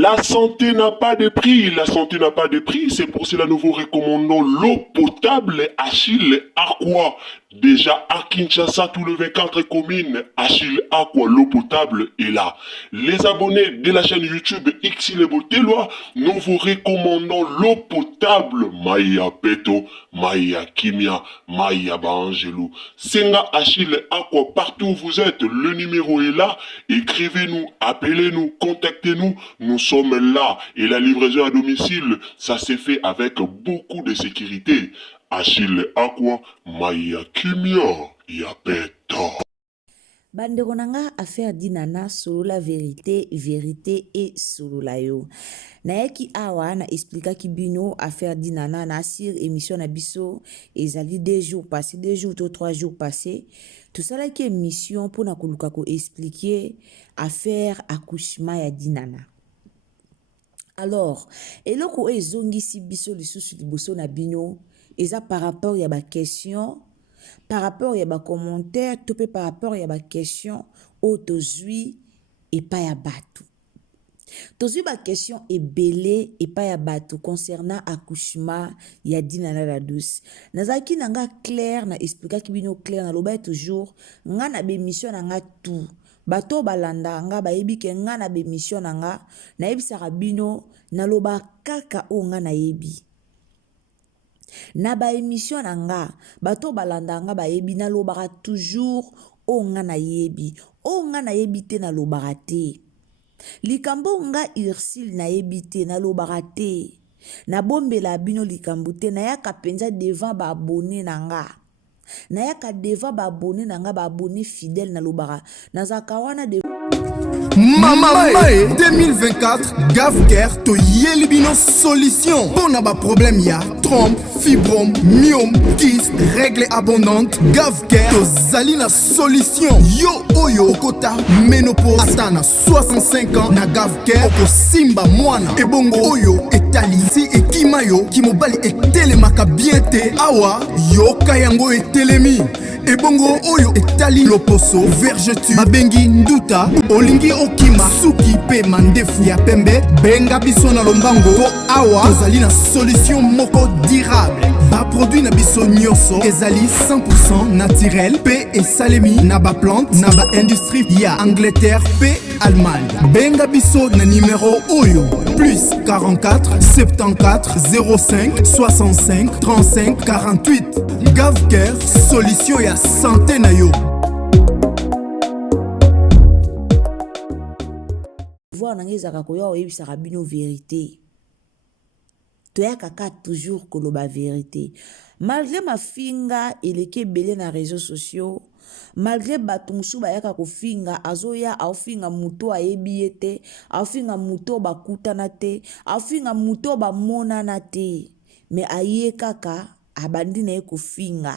La santé n'a pas de prix, la santé n'a pas de prix, c'est pour cela que nous vous recommandons l'eau potable Achille Aqua. Déjà à Kinshasa, tous les 24 communes, Achille Aqua, l'eau potable est là. Les abonnés de la chaîne YouTube Xile Botelwa, nous vous recommandons l'eau potable Maya Peto, Maya Kimia, Maya Bangelou. Senga Achille Aqua, partout où vous êtes, le numéro est là. Écrivez-nous, appelez-nous, contactez-nous. Nous sommes là. Et la livraison à domicile, ça s'est fait avec beaucoup de sécurité. Achille Aqua, Maya Kimia, Yapeto. Bandeko nanga affaire dinana solo la vérité et solo la yo. Na yaki awa na explica ki bino affaire dinana na sur émission na biso ezali 2 jours passés, 2 jours ou 3 jours passés. Tout ça là qui émission pour na koluka ko expliquer affaire accouchement ya dinana. Alors, eloko ezongisi biso lisusu liboso na bino eza par rapport ya ba question, par rapport ya ba commentaire, to pe par rapport ya ba question o tozui et pas ya batu. Tozui ba question ebele et pas ya batu concernant accouchement ya dinana la douce. Nazaki nanga clair na expliquer ki bino clair na loba toujours nga na be mission na nga tout. Bato balanda nga bayebi ke nga na be mission na nga na yebisaka bino na loba kaka o nga na yebi. Na ba émission na nga bato balanda nga bayebi na lobaka toujours o nga na yebi. O nga na yebi te na lobaka te. Likambo nga Ursule na yebi te na lobaka te. Na bombela bino likambo te na yaka penza devant ba abonné na nga. Na yaka devant ba abonné na nga ba abonné fidèle na lobaka. Na zakawana de Mama 2024 Gavker to Yelibino solution. Bon ba problème ya trompe, fibrome, myome, kyste, règle abondante. Gavker to zalina solution. Yo oyo kota ménopause atana 65 ans na Gavker oko simba mwana. Ebongo oyo etali si ekimayo kimobali etelemaka bien te awa yo kayango etelemi. Ebongo oyo etali loposo vergetu babengi nduta olingi okima suki pe mandefu ya pembe benga biso na lombango po awa tozali na solution moko durable ba produit na biso nyonso ezali 100% naturel pe esalemi na ba plante na ba industrie ya Angleterre pe Allemagne. Benga biso na numéro oyo plus 44 74 05 65 35 48. Gavker solution ya santé na yo. voir nangezaka koya oyebisaka bino vérité. Toya kaka toujours koloba vérité. Malgré ma finga eleke belé na réseaux sociaux, malgré bato musu bayaka kofinga azoya aofinga muto ayebi ete, aofinga muto bakutana te, aofinga muto bamonana te, mais aye kaka abandi na ye kofinga.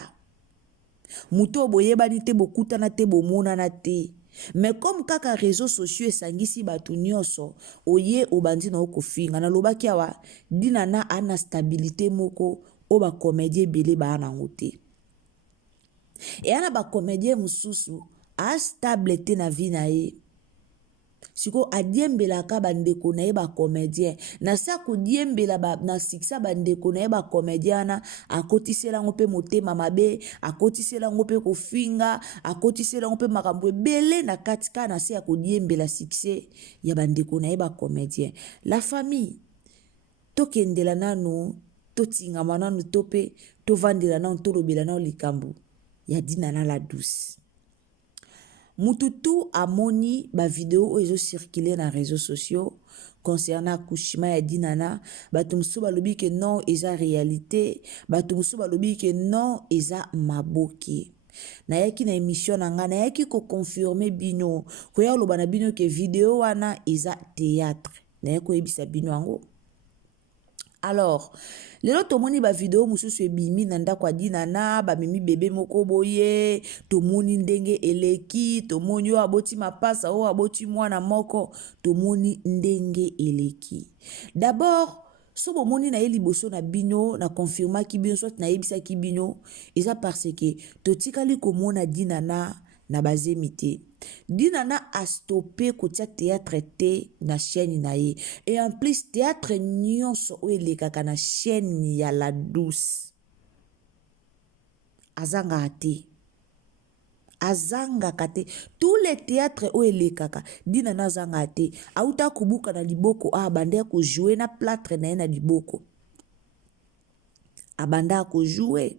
Muto boyebani te bokutana te bomonana te. Mais comme kaka réseaux sociaux esangisi bato nyonso oye obandi na okofinga na lobaki awa dinana ana stabilité moko o ba comédien belé ba na ngote. Et ana ba comédien mususu a stable te na vie na ye. Siko adiembela ka bandeko na ye ba comédien na sa ko diembela ba na siksa bandeko na ye ba comédiana akotisela ngope motema mabe akotisela ngope kofinga akotisela ngope makambo ebele na katika na se ya ko diembela succès ya bandeko na ye ba comédien. La famille tokendela nanu totingama nanu tope tovandela nanu tolobela nanu likambo ya dinana la douce. Mututu amoni ba vidéo oyo circuler na réseaux sociaux concernant accouchement ya dinana bato musu balobi ke non eza réalité bato musu balobi ke non eza maboki. Na yaki na émission na nga na yaki ko confirmer bino koya loba na bino ke vidéo wana eza théâtre na yako yebisa bino yango. Alors, lelo tomoni ba vidéo mususu ebimi na ndako dinana ba mimi bébé moko boye tomoni ndenge eleki tomoni o aboti mapasa o aboti mwana moko tomoni ndenge eleki. D'abord so bomoni na ye liboso na bino na confirma ki bino soit na yebisa ki bino eza parce que totikali komona dinana na bazemi te. Dinana a stoppé kotia théâtre te na chaîne na ye. Et en plus théâtre nyonso o elekaka na chaîne ya La Douce. Azanga te. Azanga kate. Tous les théâtres o elekaka dinana azanga te. Auta kubuka na liboko abanda ko jouer na plâtre na ye na liboko. Abanda ko jouer.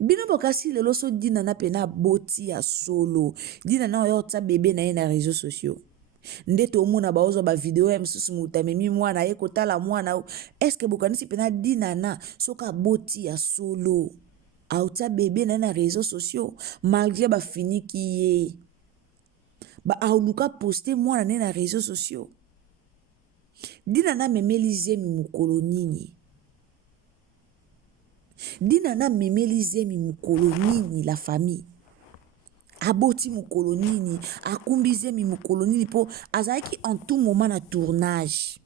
Bino bokasi lelo so dinana pena boti ya solo. Dinana oyo tsa bébé na ye na réseaux sociaux. Ndete omona baozo ba video ya msusu mutamemi mwana ye kotala mwana. Est-ce que bokanisi pena dinana soka boti ya solo. Autsa bébé na réseaux sociaux malgré ba finiki ye. Ba auluka poster mwana na réseaux sociaux. Dinana memelize mi mukolo nini. Dinana memelize mi mukolo nini la famille. Aboti mukolo nini, akumbize mi mukolo nini po azaki en tout moment na tournage.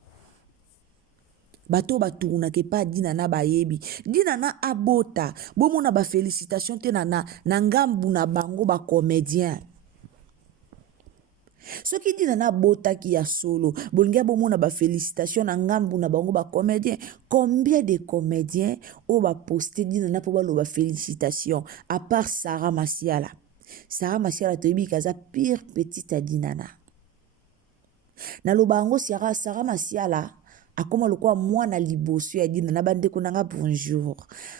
Bato tourna ke pa dinana bayebi. Dinana abota, bomona ba félicitations te na ngambu na bango ba comédien. Ce qui dinana bota ki ya solo, bolinga bomona ba félicitations na ngambu na bango ba comédien. Combien de comédiens o ba poster dinana po ba lo ba félicitations à part Sarah Masiala. Sarah Masiala toyebi kaza pire petite à dinana. Na lobango Sarah Masiala akoma lokwa mwana liboso ya dinana bande konanga bonjour.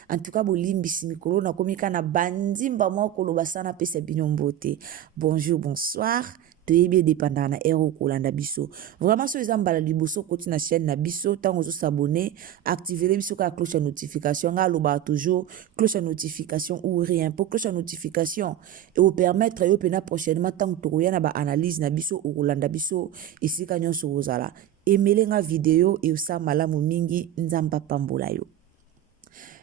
En tout cas bolimbisi mikolo na komika na bandimba moko loba sana pesa binyombote. Bonjour, bonsoir. Toyebi dépendant na ero kolanda biso. Vraiment so ezamba la liboso koti na chaîne na biso tango zo s'abonner, activer biso ka cloche de notification nga loba toujours cloche de notification ou rien pour cloche de notification et vous permettre yo pena prochainement tango tokoya na ba analyse na biso o kolanda biso esika nyonso ozala. Emelenga vidéo et usa malamu mingi nzamba pambola yo.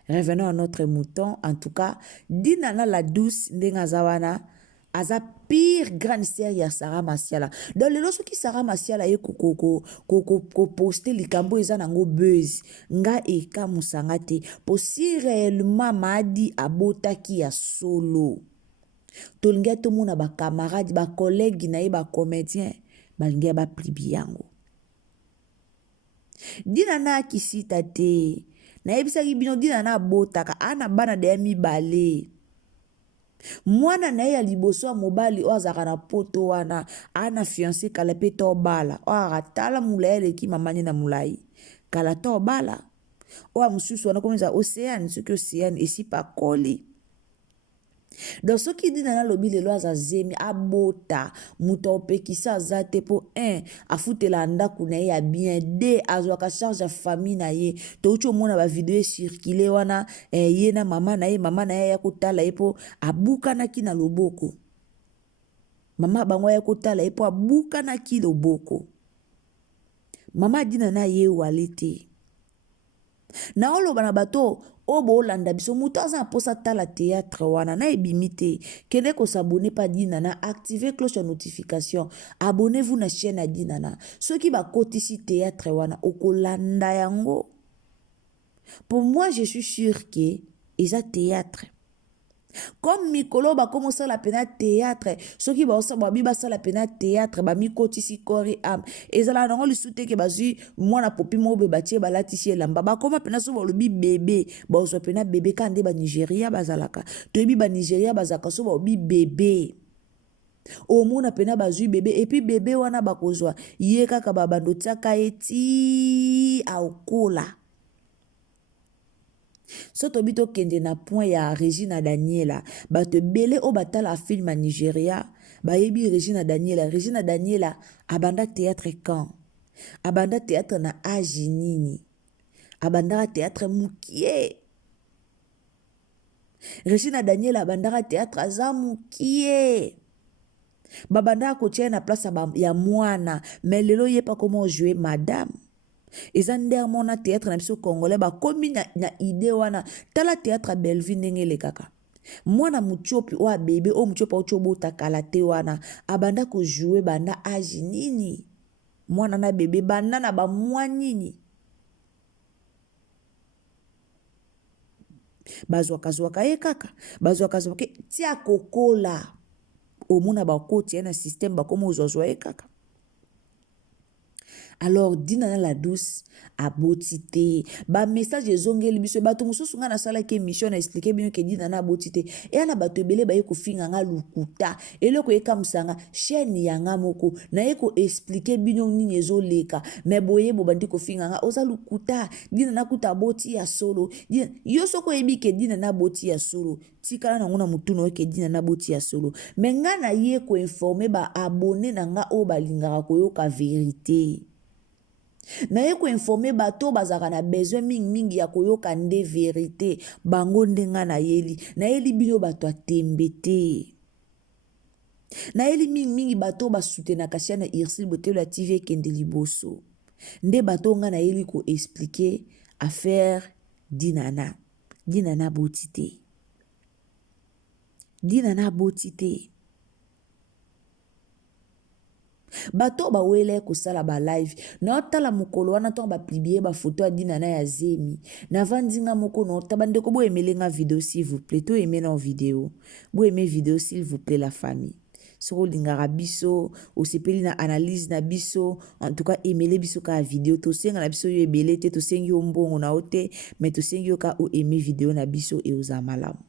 Revenons à notre mouton. En tout cas, dinana La Douce ndenga zawana aza pire grande sœur ya Sarah Masiala. Dans le loso ki Sarah Masiala ye ko poster likambo eza nango buzz. Nga eka musanga te. Po si réellement madi abotaki ya solo. Tolinga to mona ba camarade, ba collègue na ye ba comédien, balinga ba plibi yango. Dinana kisita te. Na yebisaki bino dinana botaka ana bana de mibale. Mwana na ya liboso ya mobali o azaka na poto wana ana fiancé kala pe to bala o aratala mulele ki mamani na mulai kala to bala o amususu wana komeza océane soki océane esi pa koli. Dans ce qui dit dans le lobby le lois azemi abota muto pekisa zate po 1 afutela ndaku na ya bien 2 azwaka charge ya famille na ye to ucho mona ba video circuler wana ye na mama na ye ya kotala ye po abuka na ki na loboko mama bango ya kotala ye po abuka na ki loboko mama dina na ye walete na oloba na bato obo olanda biso muto aza posa tala théâtre wana na ebimite kende ko s'abonner pa dinana activer cloche de notification abonnez-vous na chaîne à dinana ceux qui ba kotisi théâtre wana okolanda yango. Pour moi je suis sûr que eza théâtre comme mikolo ba commencer la pena théâtre ceux qui ba osaba biba sala pena théâtre ba mikotisi kori am ezala nango lisute ke bazui mwana popi mobe batie balatisi elamba ba koma pena so ba lobi bébé ba oswa pena bébé kande ba Nigeria bazalaka toyebi ba Nigeria bazaka so ba obi bébé o mona pena bazui bébé et puis bébé wana bakozwa ye kaka ba bando tsaka eti aokola. Soto bito kende na point ya Regina Daniela bato bele o batala film à Nigeria bayebi Regina Daniela abanda théâtre quand abanda théâtre na âge nini abanda théâtre mukie Regina Daniela abanda théâtre aza mukie babanda ko tia na place ya mwana mais lelo ye pas comment jouer madame. Eza ndermo na théâtre na biso congolais ba komi na idée wana tala théâtre Belleville ndenge le kaka mwana muchopi o bébé o muchopa o chobota kala te wana abanda ko jouer banda âge nini mwana na bébé banda na ba mwa nini bazwaka ye kaka bazwaka tia kokola omona bakoti ya na système bakoma ozwazwa ye kaka. Alors Dinana la douce aboti te ba message ezongeli biso bato mosusu nga nasalaki émission na expliquer bino ke Dinana aboti te e na bato ebele baye kofinga nga lukuta eloko ekamusanga chaîne yanga moko na ye ko expliquer bino nini ezoleka me boye bobandi kofinga nga oza lukuta Dinana kuta aboti ya solo yo soko yebi ke Dinana aboti ya solo tikala nango na mutuna ke Dinana aboti ya solo me nga na ye ko informer ba abonné na nga o balingaka koyoka vérité. Na ye ko informer bato bazaka na besoin mingi ya koyoka nde vérité bango ndenga na yeli bino bato atembe te. Na yeli mingi bato basutena kashia na Irsil Botelo ya TV kende liboso. Nde bato nga na yeli ko expliquer affaire Dinana. Dinana boti te. Dinana boti te. Bato ba wele kosala ba live na otala mokolo wana to ba publier ba photo ya Dinana ya zemi na vandinga moko no tabande ko bo emelenga vidéo s'il vous plaît to aimer na vidéo bo aimer vidéo s'il vous plaît la famille soko lingara biso osepeli na analyse na biso en tout cas emele biso ka vidéo to senga na biso yo ebele te to sengi yo mbongo na ote mais to sengi yo ka o aimer vidéo na biso e ozamalamu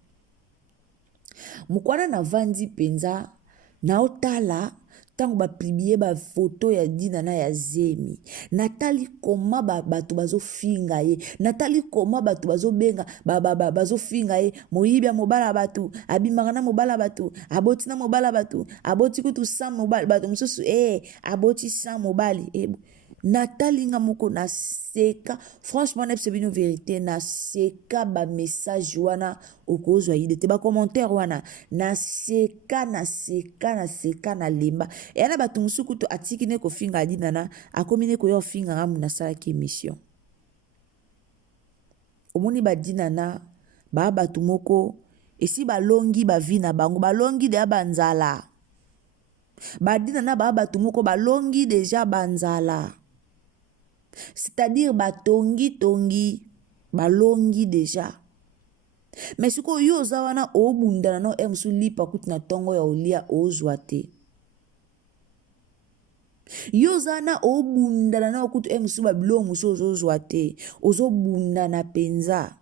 mukwana na vandi penza na otala tango ba publier ba photo ya Dinana ya zemi natali koma bato bazo finga ye natali koma bato bazo benga bazo finga ye moyibya mobala bato abimaka na mobala bato aboti na mobala bato aboti kutu sam mobala bato mususu aboti sam mobali natali nga moko na seka franchement na bino vérité na seka ba message wana okozwa ide te ba commentaire wana na seka na lemba yana bato musuku to atiki ne ko finga Dinana akomine ko yo finga ngamu na sala ki émission omoni ba Dinana ba bato moko esi balongi ba vie na bango balongi de banzala ba Dinana ba bato moko balongi déjà banzala. C'est-à-dire batongi balongi déjà. Mais ce que yo zawana obundana no emsu lipa kutina tongo ya olia ozwate. Yo zana obundana no kutu emsu bablo muso ozwate. Ozo bundana penza.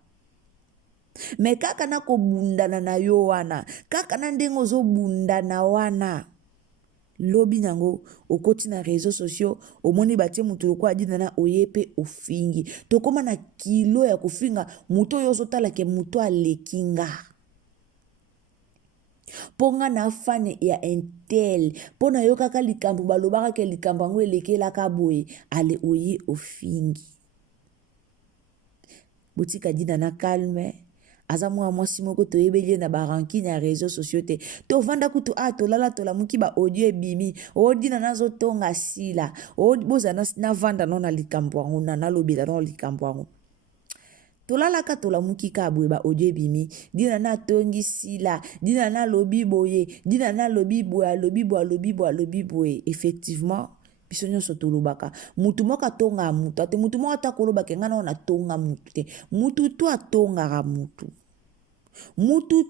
Mais kaka na ko bundana na yo wana. Kaka na ndengo ozo bundana wana. Lobi nango okoti na réseaux sociaux omoni batie mutu kwa Dinana oyepe ofingi tokoma na kilo ya kofinga mutu oyo ozotala ke mutu alekinga ponga na fane ya intel pona yo kaka likambo balobaka ke likambo ngo elekelaka boye ale oye ofingi botika Dinana calme aza mwa mwasi moko toyebeli na baranki na réseaux sociaux te to vanda kutu tolala tolamuki ba audio ebimi Dinana zo tonga sila boza na vanda no na likambo yango na lobela no likambo yango tolalaka tolamuki ka boye ba audio ebimi Dinana tongi sila Dinana lobi boye Dinana lobi boye effectivement biso nyonso tolobaka mutu moko atonga mutu ate mutu moko atakolobaka nga na tonga mutu te mutu tu atongaka mutu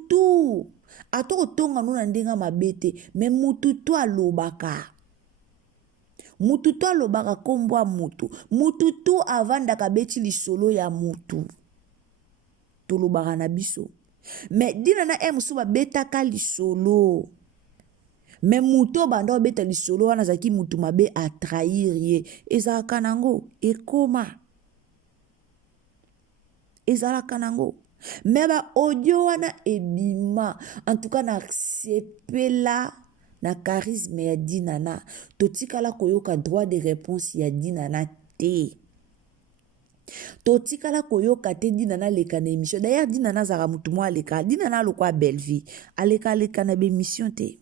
tu atoko tonga no na ndenga mabete me mutu tu alobaka kombwa mutu tu avandaka beti lisolo ya mutu tolobaka na biso me Dinana musu babetaka lisolo me mutu banda obeta lisolo wana zaki mutu mabe atrahir ye ezalaka nango ezalaka nango me ba audio wana ebima en tout cas na sepela na charisme ya Dinana totikala koyoka droit de réponse ya Dinana te totikala koyoka te Dinana leka na émission d'ailleurs Dinana zaka mutu mwa aleka Dinana lokwa belle vie aleka na bémission te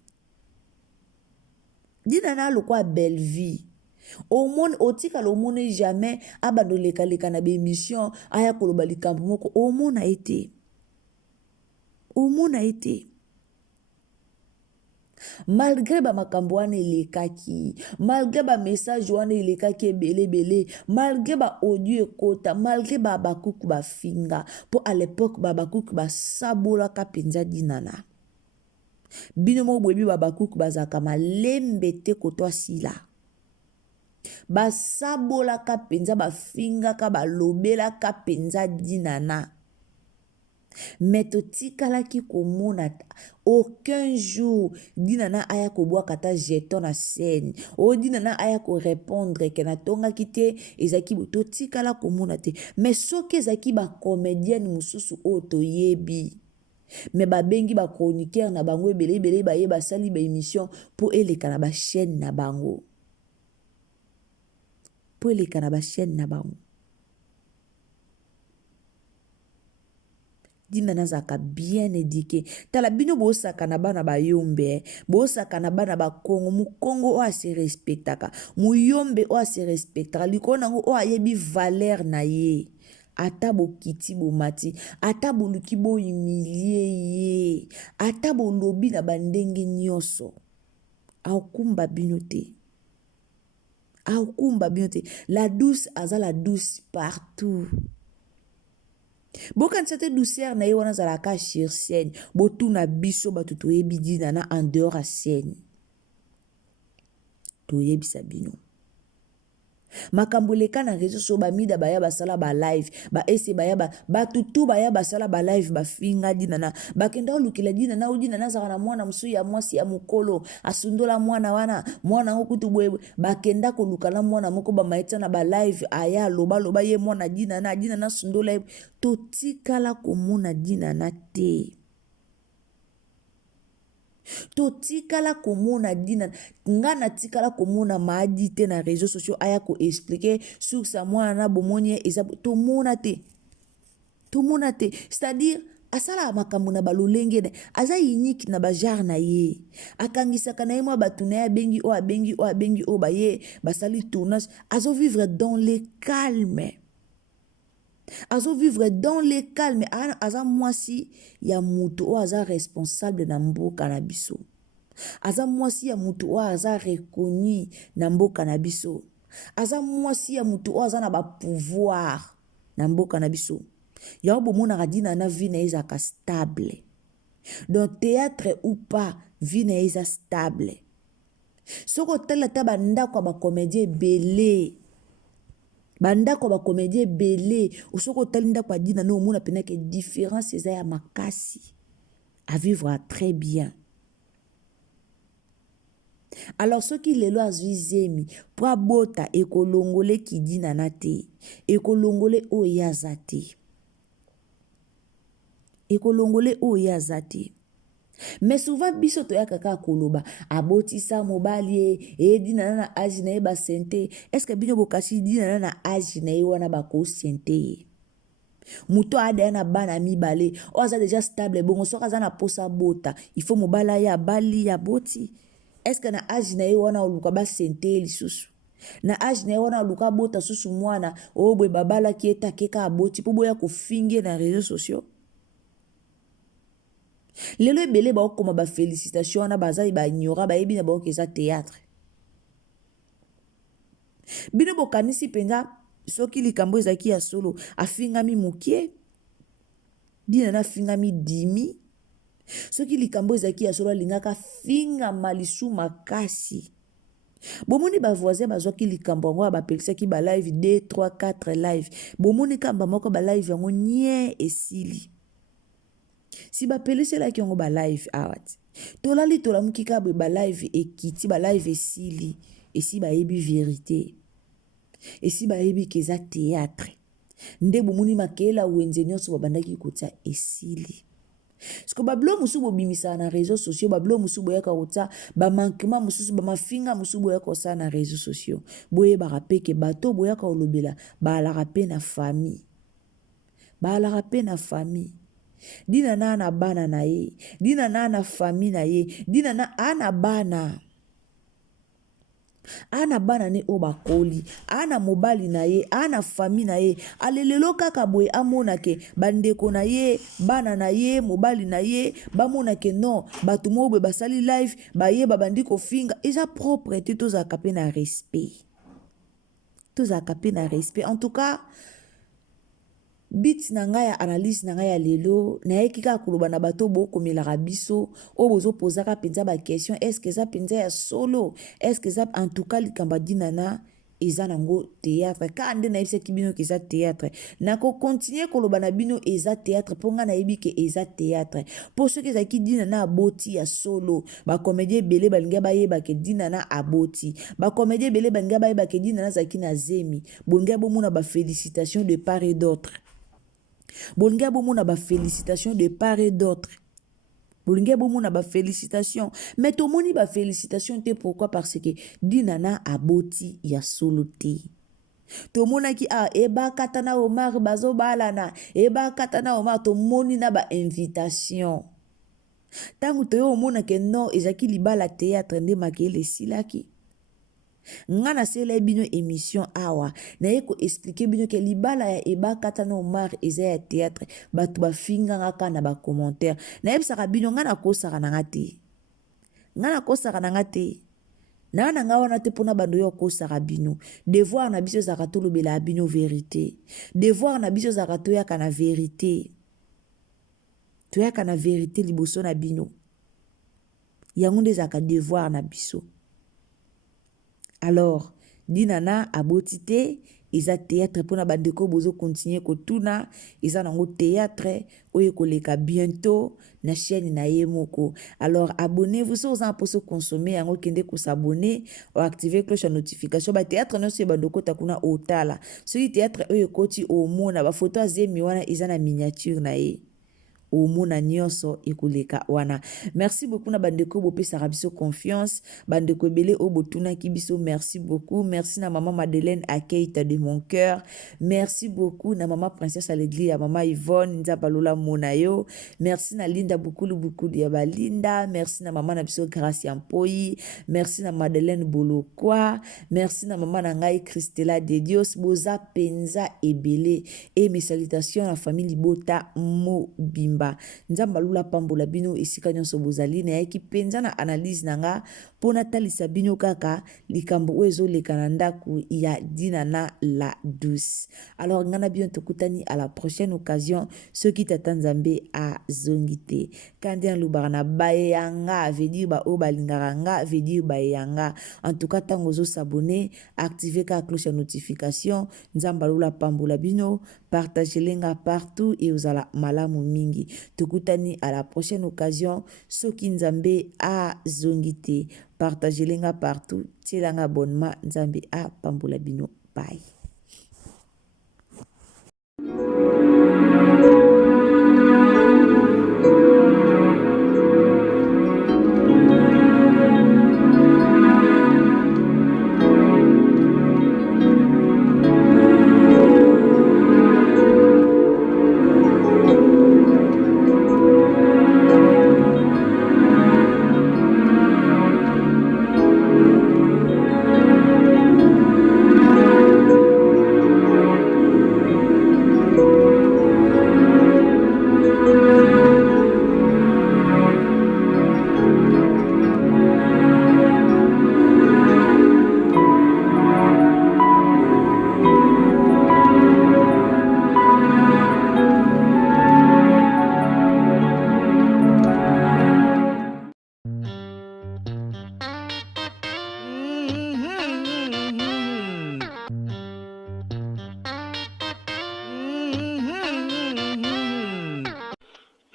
Dinana lokwa belle vie omone otika lomone jamais abando leka na bémission aya koloba likambo moko omona ete malgré ba makambo wana elekaki malgré ba message wana elekaki ebele malgré ba audio ekota malgré ba bakuku bafinga po à l'époque ba bakuku basabolaka penza Dinana bino mo boyebi babakuku bazalaka malembe te koto asila basabolaka penza bafingaka balobelaka penza dinana mais totikalaki komona aucun jour dinana aya kobwaka ta jeton na scène o dinana aya korépondre ke natongaki te ezalaki totikala komona te mais soki ezalaki bacomédienne mosusu oyo toyebi mais babengi bachroniqueur na bango ebele baye basali baémission mpo eleka na bachaîne na bango mpo eleka na bachaîne na bango dina nazaka bien éduqué tala bino bosaka na bana bayombe bosaka na bana bakongo mukongo oyo ase respectaka muyombe oyo ase respectaka likolo nango oyo ayebi valeur na ye ata bokiti bomati ata boluki bohumilie ye ata bolobi na bandenge nyonso aokumba bino te aokumba bino te la douce aza la douce partout bokanisa te douceur na ye wana azalaka sur scène botuna biso bato toyebi dinana en dehors ya scène toyebisa bino makambo eleka na réseau so bamida baya basala balive baese baya batutu baya basala balive bafinga dinana bakenda olukela dinana odinana azaka na mwana mosusu ya mwasi ya mokolo asundola mwana wana mwana ngo kutu bwe bakenda kolukala mwana moko bamaeta na balive aya aloba ye mwana dinana sundola ye totikala komona dinana te totikala komona dina nga natikala komona maadi te na réseaux sociaux aya koexplike sur sa mwana na bomoni eza tomona te c'est-à-dire asala makambo na balolenge ne aza unique na bajar na ye akangisaka na ye mwa bato na ye abengi oyo baye basali tournage azovivre dans le calme azovivre dans le calme aza mwasi ya mutu oyo aza responsable na mboka na biso aza mwasi ya mutu oyo aza reconnu na mboka na biso aza mwasi ya mutu oyo aza na bapouvoir na mboka na biso yango bomonaka dina na vie na ye ezalaka stable donc théâtre ou pas vie na ye eza stable soki otala ta bandako ya bacomédien ebele bandako bacomédien ebele osoki otali ndako ya dina na omona penake différence eza ya makasi à vivre très bien alors soki lelo azwi zemi mpo abota ekolongole kidina na te ekolongole oyo aza te ekolongole oyo aza te mais souvent biso toyaka kaka koloba abotisa mobali dinana na age na ye basente est ce que bino bokasi dinana na age na ye wana bakosente ye muto adaya na bana mibale oyo aza déjà stable bongo soki aza na posa bota il faut mobala ye abali ya boti est ce que na age na ye wana oluka basente ye lisusu na age na ye wana oluka bota susu mwana oyo boye babalaki ye takeka aboti mpo boya kofinge na réseaux sociaux lelo ebele baokoma bafélicitation wana baza baignora bayebi na baoka eza théâtre bino bokanisi mpenza soki likambo ezalaki ya solo afingami mokie dinana afingami dimi soki likambo ezalaki ya solo alingaka fingama lisu makasi bomoni bavoisin bazwaki likambo yango ya bapelisaki balive 2 3 4 live bomoni kamba moko balive yango nye esili si bapeleselaki yango balive awa ti tolali tolamuki kaka boye balive ekiti balive esili esi bayebi vérité esi bayebi keza théâtre nde bomoni makela wenze nyonso babandaki kotia esili siko bablo mosusu bobimisaka na réseaux sociaux bablo mosusu boyaka kotia bamankema mosusu bamafinga mosusu boyaka kosala na réseaux sociaux boyebaka peke bato boyaka kolobela baalaka mpe na famille dinana na bana na ye dinana na famille na ye dinana ana bana ne oyo bakoli ana mobali na ye ana famille na ye alelelo kaka boye amonake bandeko na ye bana na ye mobali na ye bamonake non bato moo boye basali live baye babandi kofinga eza propre te tozalaka mpe na respect. En tout cas, bit na ngai ya analyse na ngai ya lelo nayeki kaka koloba na bato bokomelaka biso oyo bozopozaka mpenza baquestion estce eza mpenza ya solo estce eza en tout cas likambo adinana eza nango théâtre kaka nde nayebisaki bino ke eza théâtre nakokontinue koloba na bino eza théâtre mpo ngai nayebi ke eza théâtre mpo soki ezalaki dinana aboti ya solo bacomédie ebele balingi bayeba ke dinana aboti bacomédie ebele balingi bayeba ke dinana azalaki na zemi bolingi bomona bafélicitation de part et d'autre bolingi bomona bafélicitation de part et d'autre bolingi bomona bafélicitation mais tomoni bafélicitation te pourquoi parce que dinana aboti ya solo te tomonaki ebakata na Omar bazobalana ebakata na Omar tomoni na bainvitation ntango toyo omona ke non ezalaki libala théâtre nde makele esilaki nga nasala bino émission awa naye ko expliquer bino ke libala ya ebakata na Omar eza ya théâtre bato bafinganga kaka na bacommentaire nayebisaka bino nga nakosaka nanga te nga nakosaka nanga te na nga wana te mpona bando yo kosaka bino devoir na biso ezalaka tolobela bino vérité devoir na biso ezalaka toyaka na vérité liboso na bino yango nde ezalaka devoir na biso. Alors dinana aboti te eza théâtre mpona bandeko bozo continuer kotuna eza nango théâtre oyo koleka bientôt na chaîne na ye moko. Alors abonnez-vous so oza mposo consommer yango kende kosabonner o activer cloche ya notification ba théâtre nyonso bandeko takuna otala soki théâtre oyo koti omona ba photo azemi wana eza na miniature na ye omona nyonso ekoleka wana. Merci beaucoup na bandeko bopesaka biso confiance bandeko ebele oyo botunaki biso merci beaucoup. Merci na maman Madeleine Akeita de mon cœur. Merci beaucoup na maman Princesse Alegli ya maman Yvonne Nzabalola Monayo. Merci na Linda Bukulu ya Balinda. Merci na maman na biso Gracia Mpoi. Merci na Madeleine Bolokwa. Merci na maman na ngai Christella de Dios boza penza ebele et mes salutations à la famille Bota Mobimba. Nzamba lula pambola bino esika nyonso bozali na yaki penza na analyse nanga pona talisa bino kaka likambo ozo lekana ndaku ya dinana la douce. Alors ngana bien tokutani à la prochaine occasion ceux qui t'attendent Nzambe a zongite kandia lubarana bayanga veut dire ba o balingaranga veut dire bayanga. En tout cas tango zo s'abonner activer ka cloche de notification nzamba lula pambola bino partagez lenga partout et uzala malamu mingi. Tukutani à la prochaine occasion. Soki Nzambe a zongite. Partagez lenga partout. Tielanga abonnement. Nzambe a pambola bino. Bye.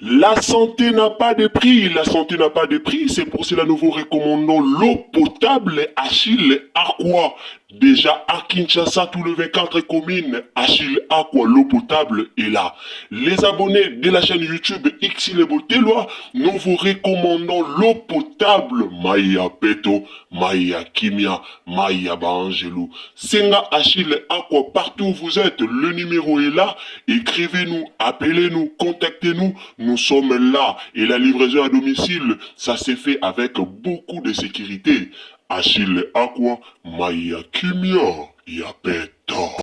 La santé n'a pas de prix, la santé n'a pas de prix, c'est pour cela nous vous recommandons l'eau potable Achille Aqua. Déjà à Kinshasa, tout le 24 communes, Achille Aqua, l'eau potable est là. Les abonnés de la chaîne YouTube Xilebo Teloa, nous vous recommandons l'eau potable Maya Peto, Maya Kimia, Maya Bangelou. Senga Achille Aqua, partout où vous êtes, le numéro est là. Écrivez-nous, appelez-nous, contactez-nous, nous sommes là. Et la livraison à domicile, ça s'est fait avec beaucoup de sécurité. Achille Aqua, Maya Kimia, Yapeto.